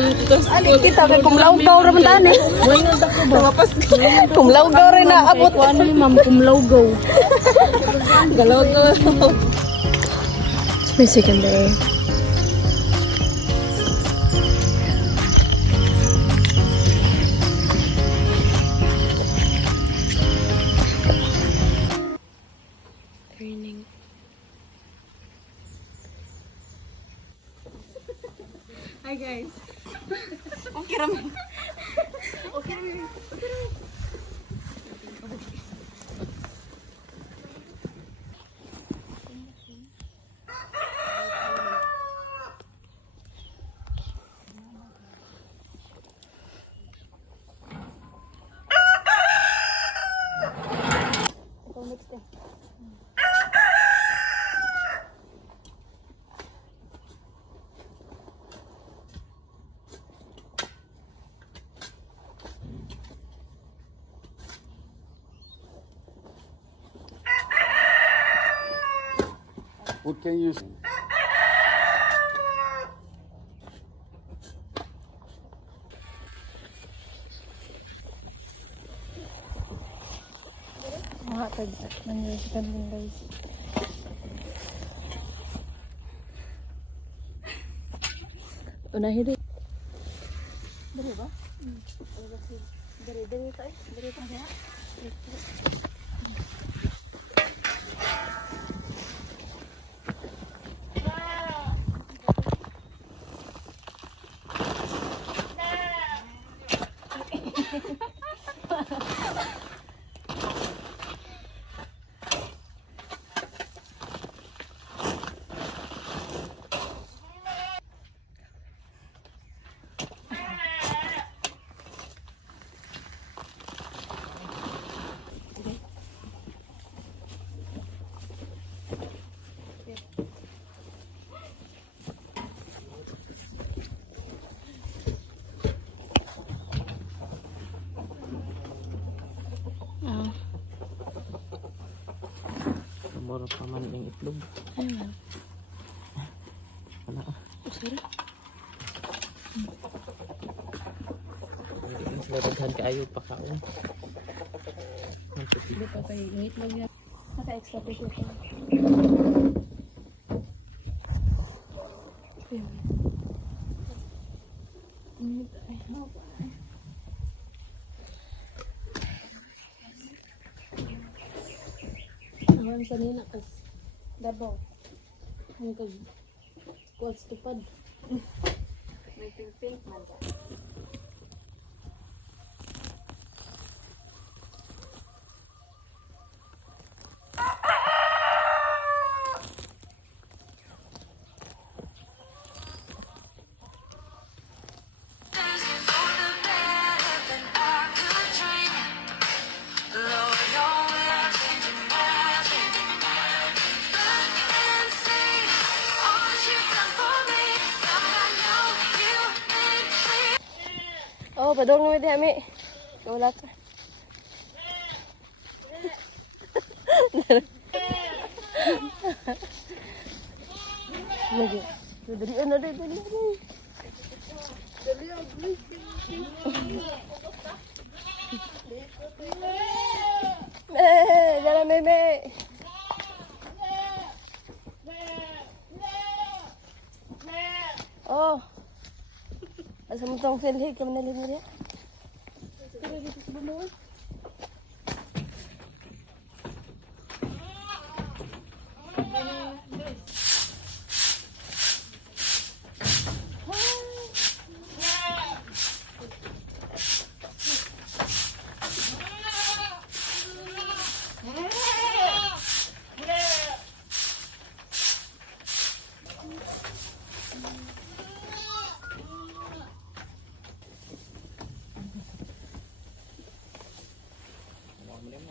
Ali kita kay kumlawgaw ra man tani. Kumlawgaw rin na abot. Ano ni ma'am, kumlawgaw. Galawgaw. May second day. Evening. Hi guys. Okay raman. Okay raman. What can you say? Mga tag mangyasikan din guys. Unahin din. Dali ba? Dali tayo. Dali tayo. Mura pa man yung itlog. Ayun. Wala. Sorry. Hindi ko sila daghan kaayo pa kaon. Hindi pa kay itlog yan. Naka-extra pa siya. Awan sa nina kas dabaw. Ang kag kuwats tupad. May pink man ba? Oh, padong naman di ami. Wala ka. Lagi. Dali na dali. Dala meme. Oh. Asa mo tong silhig ka manalin mo diya?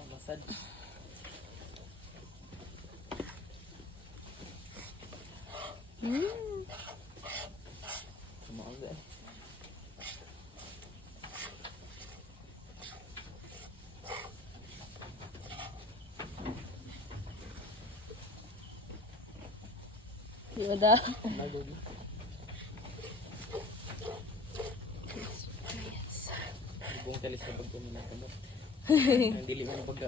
Masad. Sumaog eh. Yoda. nagalis sa pagko mo na kamo. Ang dili mo pag.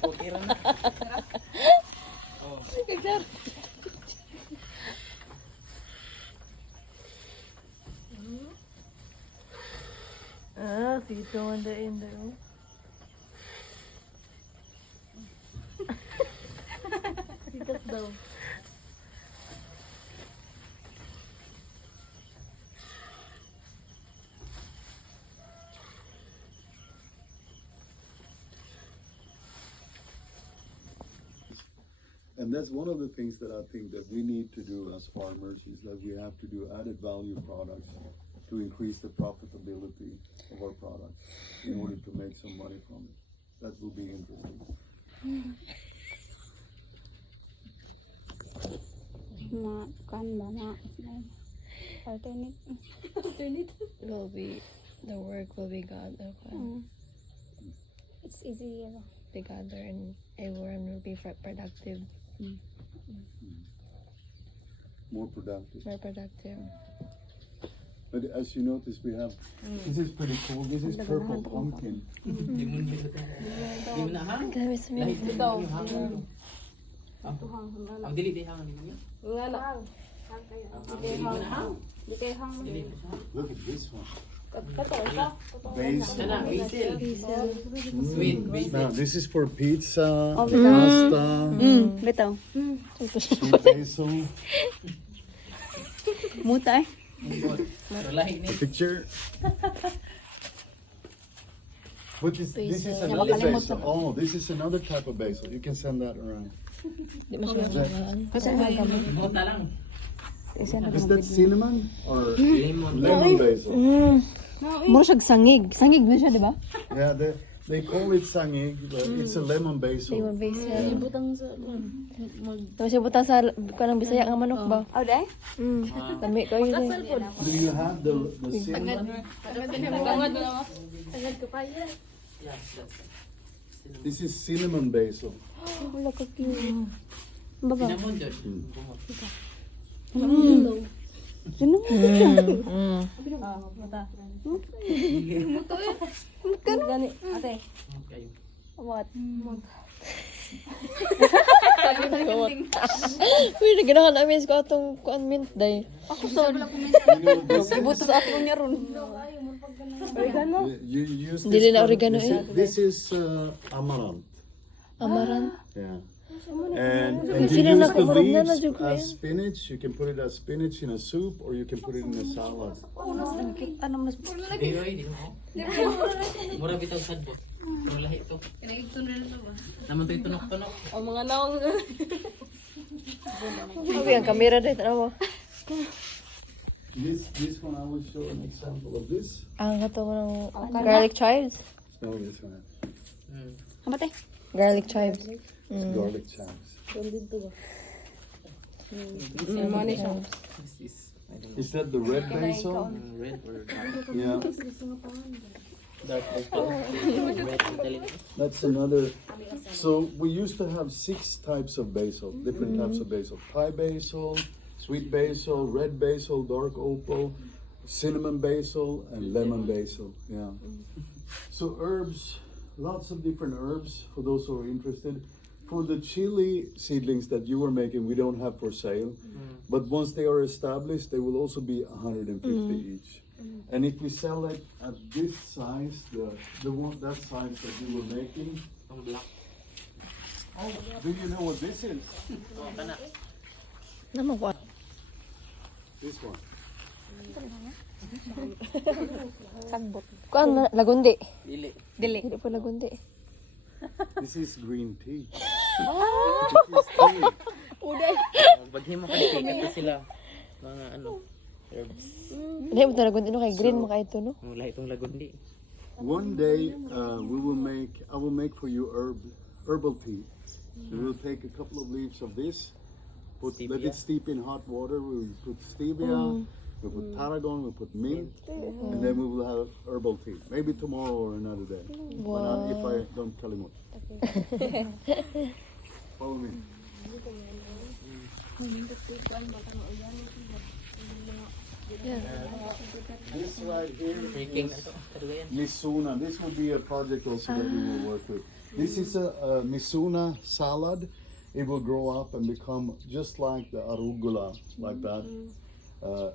Okay ra na. Oh. Ah, sito man dain daw. Sitas daw. And that's one of the things that I think that we need to do as farmers is that we have to do added value products to increase the profitability of our products in order to make some money from it. That will be interesting. Kan ba na? Alternate. Will be the work will be gathered. It's easier. Be gathered and everyone will be productive, More productive. more productive. But as you notice, we have, this is pretty cool. This is purple pumpkin. Di mo na hang. Dami sa Lahi mga. ito yung hang. Ang dili di hang ninyo. Nga na. Ang dili mo na hang. Di kayo hang. Dili mo siya. Look at this one. Kato, isa. Basil. Sana basil. Sweet basil. Now, this is for pizza, pasta, Bitaw. sweet basil. Muta eh. So lahi ni. Picture. But this is another basil. Oh, this is another type of basil. You can send that around. Di masyadong Kasi kami. Bota lang. Is that cinnamon or Lemon. lemon basil? Muro siyag sangig. Sangig na siya, di ba? Yeah, they call it sangig, but it's a lemon basil. lemon basil. Butang sa... Tapos yung butang sa kanang Bisaya nga manok ba? Oh, day? Dami kayo din. Do you have the cinnamon? Agad ko pa yan. Yeah, that's This is cinnamon basil. Wala ka cute. cinnamon dyan. Gani. Ate. Kayo. What? Uy, naganahan namin ko atong kuan mint day. Ako sa... You know, this Ibuto sa ako niya ron. Oregano? you use this Dili na for- oregano This is amaranth. Amaran. Yeah. And Kasi you sila use the nakumarog na leaves na-jug ko as spinach. You can put it as spinach in a soup, or you can put it in a salad. Ano mas... Pero ay, di mo. Mura bitaw sadbot. Pero lahi ito. Naman ito tunok-tunok. O mga naong... Sabi ang kamera day tanaw. This one I will show an example of this. Ang katong garlic chives. No, this one. Hamatay. Garlic chives. It's garlic chives. This is, I don't know, Is that the red basil? red or Yeah, dark basil. Red Italy. that's another. So we used to have 6 types of basil, different types of basil. Thai basil, sweet basil, red basil, dark opal, cinnamon basil, and lemon basil. Yeah. So herbs, lots of different herbs for those who are interested. For the chili seedlings that you were making, we don't have for sale. But once they are established, they will also be 150 each. And if we sell it at this size, the one that size that you were making, Ang black. oh, do you know what this is? Oh, kana. Naman ko. This one. Sagbot. Kuan lagundi. Dili. Dili. Hindi po lagundi. This is green tea. Baghi mo kay ito sila. Mga ano, herbs. Hindi mo na lagundi no kay green mo kay ito no. Ang lahi itong lagundi. One day, I will make for you herbal tea. We will take a couple of leaves of this, let it steep in hot water. We will put stevia, we put tarragon, we put mint, and then we will have herbal tea. Maybe tomorrow or another day. But not if I don't tell him what. Follow me. Yeah. This right here Freaking is ito. Kadugayan. Misuna. This will be a project also that we will work with. This is a Misuna salad. It will grow up and become just like the arugula, like that.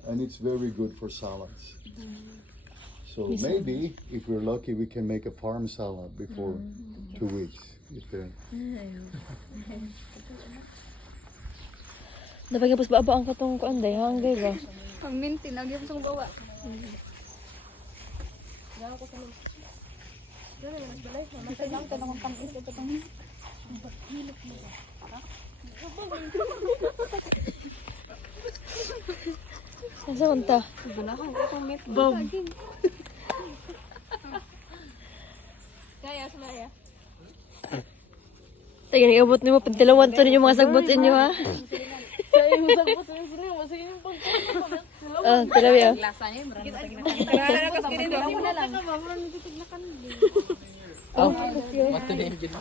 And it's very good for salads. So maybe, if we're lucky, we can make a farm salad before 2 weeks. If Dapat kapos ba ang katong kuan day hanggay ba? Pang minti, nagyan sa bawa. Masay lang ka nang tamis ito pang Asa unta? banahan ko pang mit. Bob. Kaya sumaya. Tayo nag-abot nimo pagtilawan to ninyo mga sagbot sa inyo ha. Kaya mo sagbot sa sini, masay yung pagkakas. Ah, tilaw ya. Lasa niya, marami na kinakan. Kasi kinito mo na lang. Oh, mato na yung gina.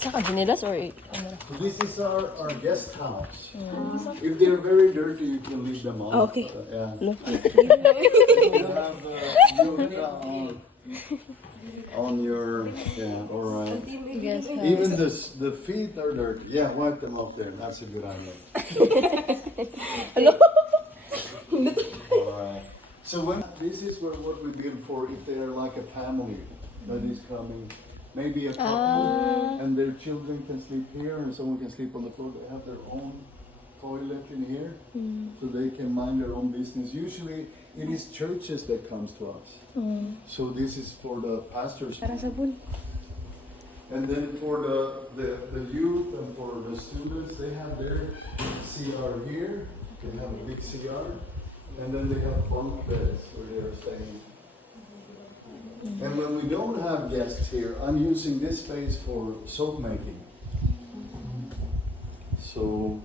Sa kanilas or ano? This is our guest house. If they're very dirty, you can leave them out. Okay. Yeah. Look. You have yoga on your, yeah, all right. Yes. Even the feet are dirty. Yeah, wipe them off there. That's a good idea. All right. So this is what we build for if they are like a family that is coming. Maybe a couple and their children can sleep here and someone can sleep on the floor. They have their own toilet in here so they can mind their own business. Usually it is churches that comes to us. So this is for the pastors. And then for the youth and for the students, they have their CR here. They have a big CR. And then they have bunk beds where they are staying. And when we don't have guests here, I'm using this space for soap making. So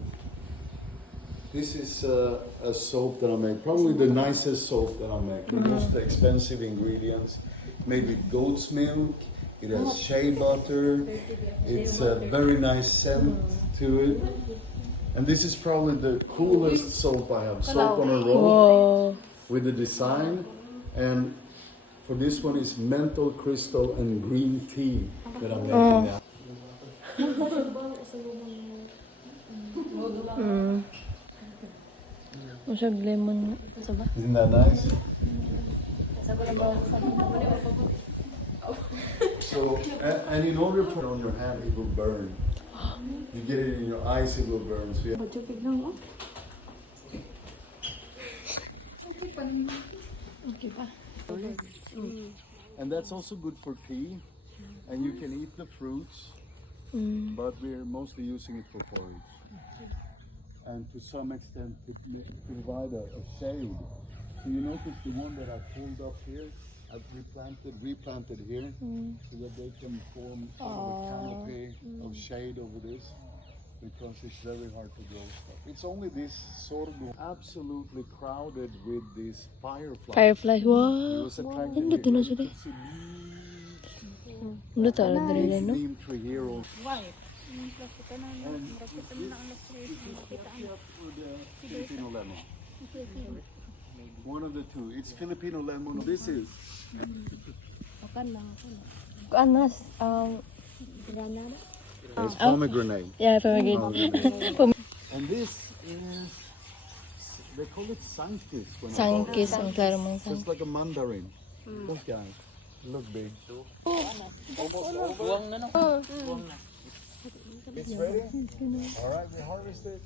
this is a soap that I make, probably the nicest soap that I make, the most expensive ingredients, made with goat's milk. It has shea butter. It's a very nice scent to it. And this is probably the coolest soap I have. Soap on a roll Wow. with the design. And for this one is menthol crystal and green tea that I'm making now. Masyag lemon. Sa ba? Isn't that nice? So, and in order for it on your hand, it will burn. You get it in your eyes, it will burn. So you Okay pa. and that's also good for tea. And you can eat the fruits, but we're mostly using it for porridge. And to some extent, to provide a shade. So you notice the one that I pulled up here, I've replanted here, so that they can form sort of a canopy of shade over this, because it's very hard to grow stuff. It's only this sorghum, absolutely crowded with these fireflies. Firefly. It Wow. was attractive. Ano to na siya You di? could see Ano tala dali no? neem tree here also. Filipino lemon. One of the two. It's Filipino lemon. This is. Kuanas. It's pomegranate. Yeah, pomegranate. And this is. They call it sankis. when I bought it. Sangkis ang klaro mong So it's like a mandarin. Look guys. Look big. Buwang na no. Buwang na. It's ready? Alright, we harvest it.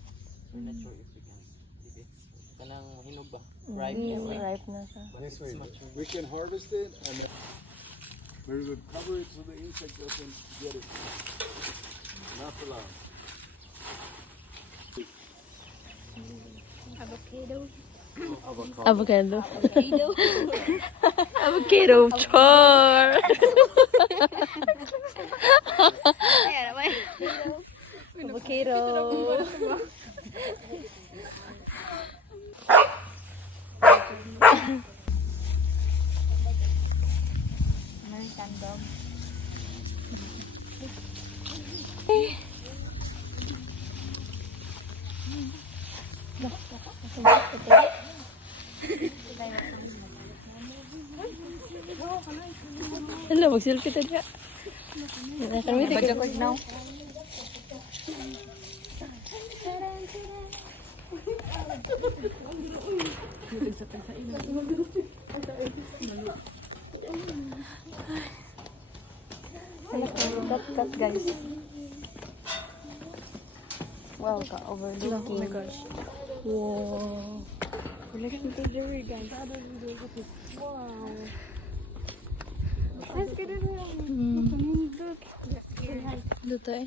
We're not sure if we can. If it's kanang hinog ba? Ripe. Ripe na siya. This way. We can harvest it and then we would cover it so the insect doesn't get it. Not allowed. Avocado. Avocado. Char. Avocado. Hello, mag-selfie tayo diya. Kami tayo ko now. Cut guys. Wow, overlooking. Oh my gosh. Wow. Look at the jury guys. Wow. Let's get it Look. Dito eh.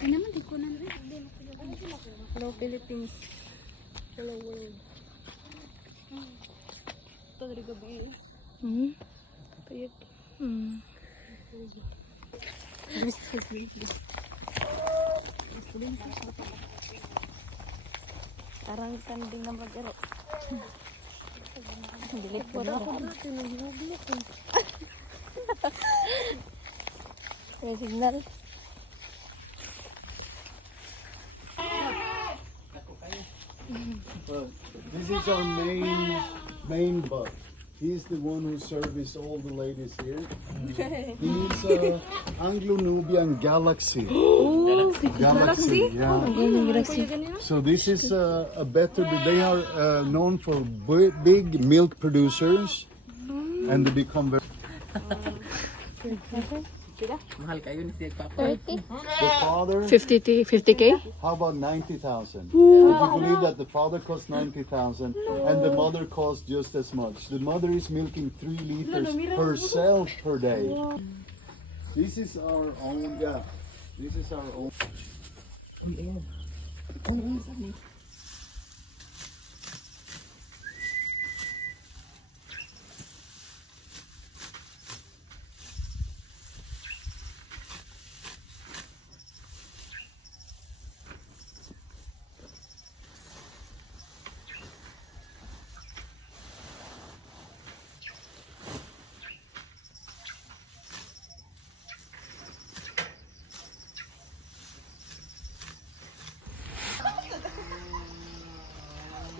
Ay naman, di ko na rin. Hello Philippines. Hello world. Ito dari gabi. Payat. Parang kanding na mag-ero. Dilit ko na ako. May signal. This is our main buck. He's the one who serviced all the ladies here. He's Anglo-Nubian Galaxy. Galaxy? Yeah. So this is a better. They are known for big milk producers, and they become very. Mahal kayo ni Siya Papa. The father. 50K? How about 90,000? Would you believe that the father costs 90,000 and the mother costs just as much? The mother is milking 3 liters herself per day. This is our own. Yeah, this is our own.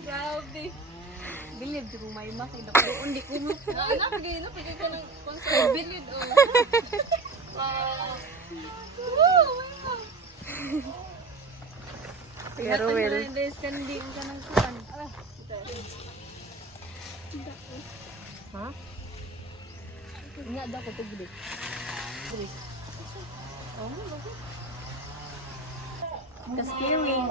Grabe. Bilib di kong may makay na doon di ko mo. Anak, pagay ka ng concert. Bilib, oh. Wow. Pero well. Des kan di ka ng kuan. Ha? Nga daw ko tugli. Ka-scary.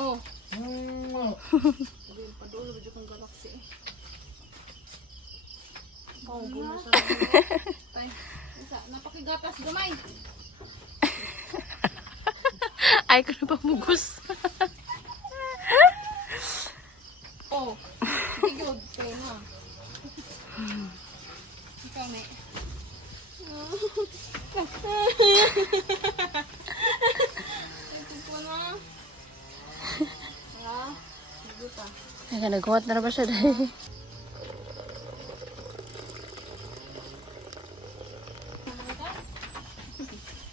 Oh. Padulo ba kong galaxy? Oh, guna sa. Tay. Isa, napakigatas gamay. Ay, ko na pa mugos. Oh. Sige good kay ha. Ikaw na. Ito po na. Ah, guta. Ay, nagkuhat na ba siya dahil?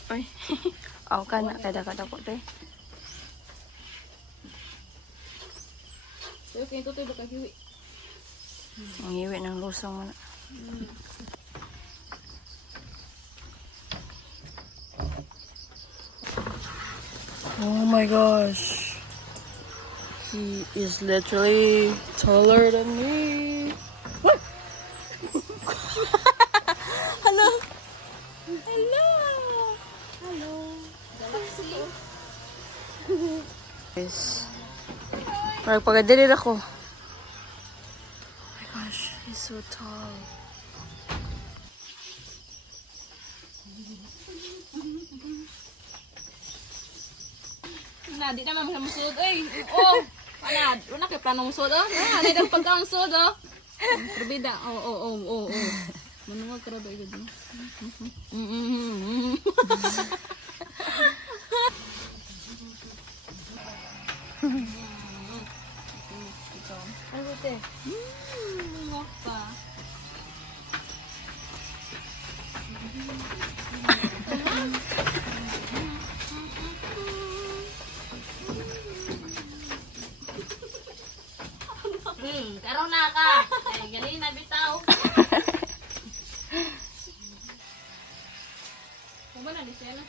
Ay, ako ka na, kada-kada ko tayo. So, kayo tutoy baka hiwi. Ang iwi ng lusong mo na. Oh my gosh. He is literally taller than me. What? Hello. Hello. Hello. Guys. Parang pagadirin ako. Oh my gosh, he's so tall. Ana, di naman musud. Ay, oh. Ana, wala kay plano musud. Oh, ana dag pagkaon sud. Oh. Probida. Oh. Manuwag ka ra ba igud? Ano te? Mokpa. Karon na ka. Ay, gali na bitaw. Kuba na di siya na.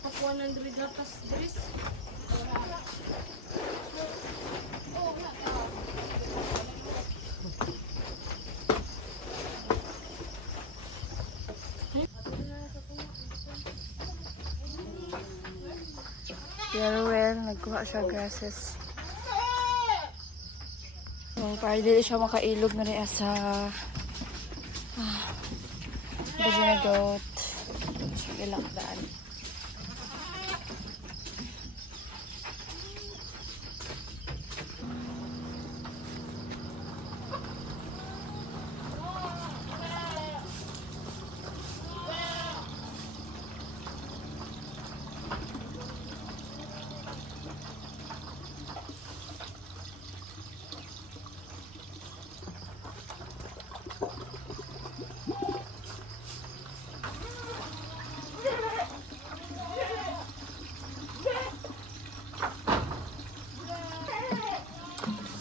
Pakuan ng gatas dris. Pero well, nagkuha siya grasses. So, para dili siya makailog na rin sa bago na goat. So, ilakdaan.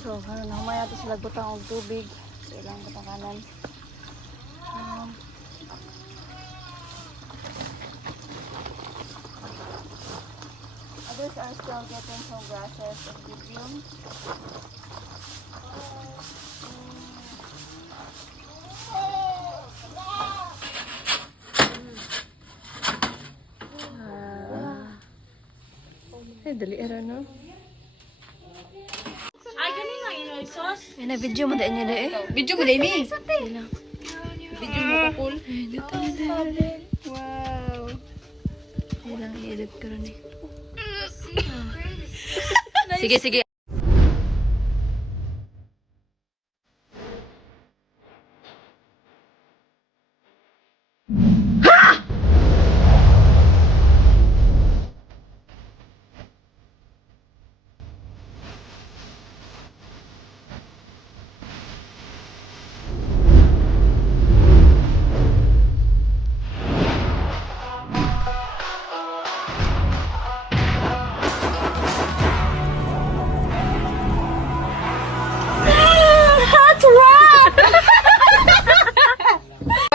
So, namaya ito sila butang og tubig. So, ilang butang kanan. Others are still getting some grasses and legumes. Ay, dali ara no. Ay, kanina yung sauce. Ay, na video mo dahil niya na eh. Video mo, Dami. Video mo ko cool. Wow. Ilang i-edit ko rin eh. Sige, sige.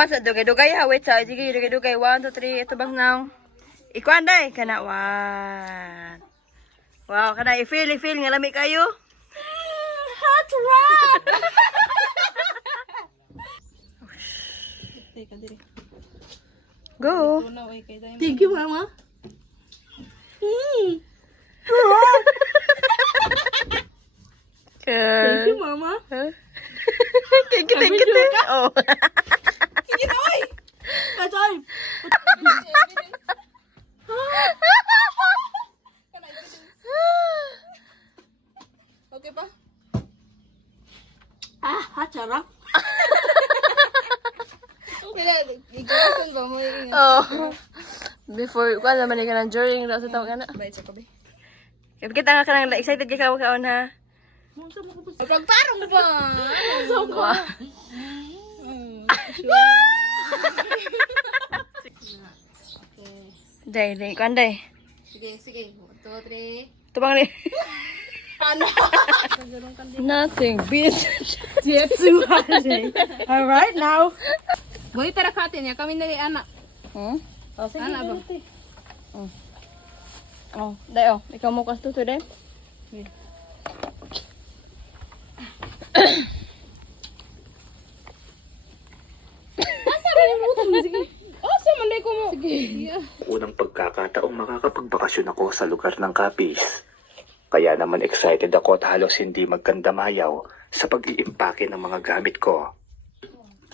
Sa dugay-dugay ha, wait sa sige dugay-dugay 1 2 3 ito bang now. Ikuan day kana 1. Wow, kana i-feel nga lami kayo. Hot rod. Go. Thank you, Mama. Thank you, Mama. Thank you. Oh. Sige na, oy! Kacay! Okay pa? Sarap. Ikawasan ba mo yung Oh. Before, kuha naman ka ng during daw sa tawag ka na. bait sa kabe? Kita nga ka nang excited ka kaon ha. Pagparong ba? So ko. Wow. Day, kuan day. Sige. 1, 2, 3. Tubang ni. Ano? Nothing beats. Jetsu Alright now. Boy, tara katin ya. Kami na ni anak. Hmm? Oh, sige. Ana ba? Oh, day oh. Ikaw mo kas to today. Asa man day ko mo? Sige. Unang pagkakataong makakapagbakasyon ako sa lugar ng Capiz. Kaya naman excited ako at halos hindi magkandamayaw sa pag-iimpake ng mga gamit ko.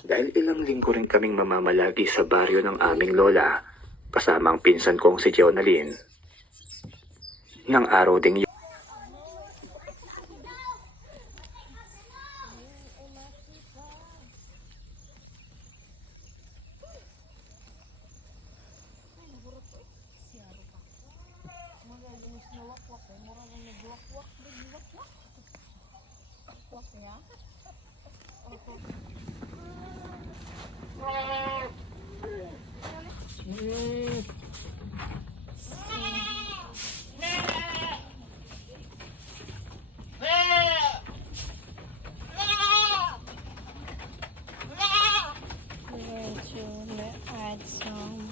Dahil ilang linggo rin kaming mamamalagi sa baryo ng aming lola, kasama ang pinsan kong si Jonalyn. Nang araw ding Add some.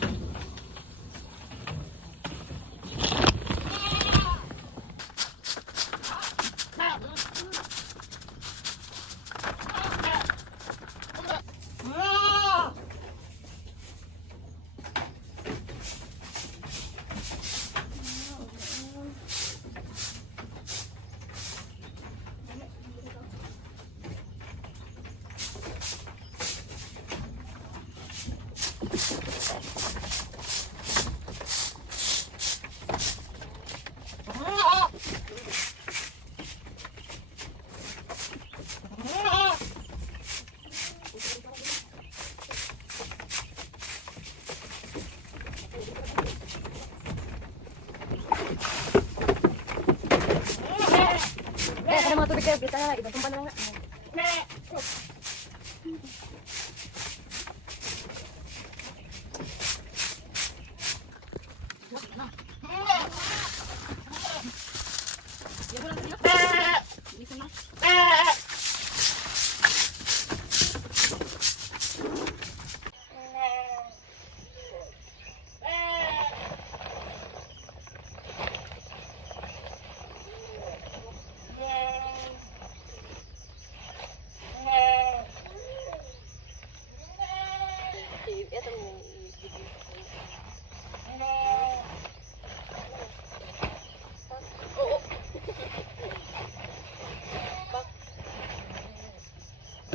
Ada mga tubig kayo, kita na, ibang tumpan na nga.